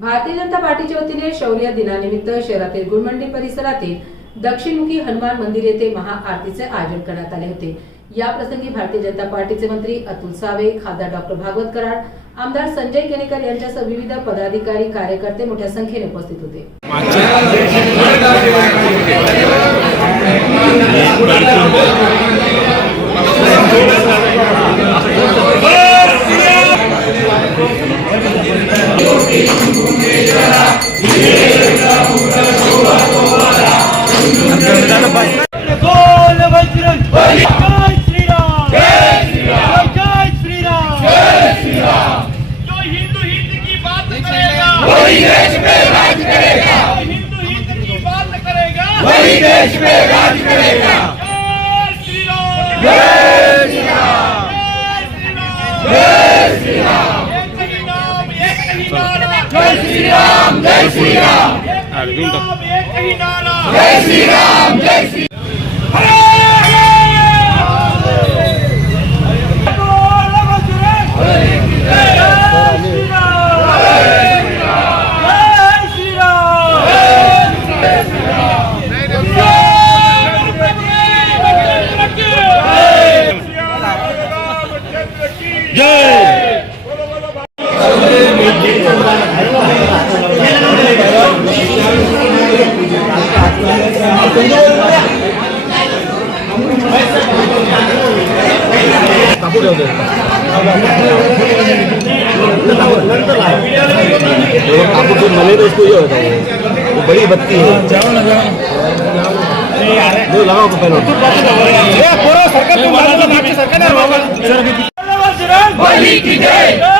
भारतीय जनता पार्टीच्या वतीने शौर्य दिनानिमित्त शहरातील गुलमंडी परिसरातील दक्षिणमुखी हनुमान मंदिर येथे महाआरतीचे आयोजन करण्यात आले होते. या प्रसंगी भारतीय जनता पार्टीचे मंत्री अतुल सावे खासदार डॉक्टर भागवत कराड आमदार संजय केनेकर यांच्यासह विविध पदाधिकारी कार्यकर्ते मोठ्या संख्येने उपस्थित होते. वही देश में राज करेगा जो हिंदू हित की बात करेगा वही देश में राज करेगा जय श्रीराम जय श्रीराम जय श्रीराम एक ही नाम एक ही नारा जय श्रीराम जय श्रीराम एक ही नाम एक ही नारा जय श्रीराम जय आपको कुछ मले तो उसको ये होता है वो बड़ी बत्ती है जो लगाओ तो पहले पूरा सरकार सरकार बलि की जय जय।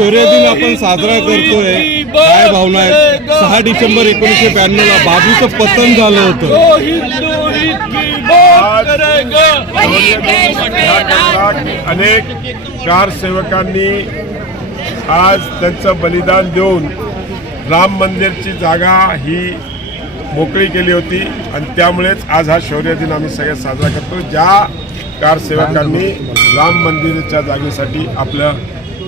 शौर्य दिन आपण साजरा करतोय. काय भावना आहेत सहा डिसेंबर एकोणीसशे ब्याण्णव ला बाबूचं पतन झालं होतं. अनेक हिंदू सेवकांनी अनेक कारसेवकांनी आज त्यांचं बलिदान देऊन राम मंदिरची जागा ही मोकळी केली होती आणि त्यामुळेच आज हा शौर्य दिन आम्ही सगळ्यात साजरा करतो. ज्या कार सेवकांनी राम मंदिराच्या जागेसाठी आपलं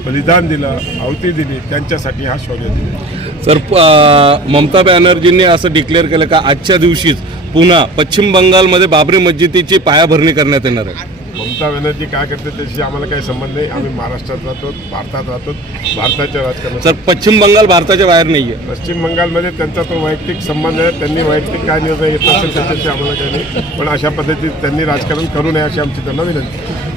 बलिदान दिलं आहुती दिली त्यांच्यासाठी हा शौर्य आहे. तर अं, ममता बॅनर्जींनी असं डिक्लेअर केलं का आजच्या दिवशीच पुन्हा पश्चिम बंगालमध्ये बाबरी मस्जिदीची पायाभरणी करण्यात येणार आहे. ममता बॅनर्जी काय करते त्याशी आम्हाला काही संबंध नाही. आम्ही महाराष्ट्रात राहतो भारतात राहतो भारताच्या राजकारणात तर पश्चिम बंगाल भारताच्या बाहेर नाहीये. पश्चिम बंगालमध्ये त्यांचा तो वैयक्तिक संबंध आहे. त्यांनी वैयक्तिक काय निर्णय घेतला असेल त्याच्याशी आम्हाला काही नाही. पण अशा पद्धतीत त्यांनी राजकारण करू नये अशी आमची त्यांना विनंती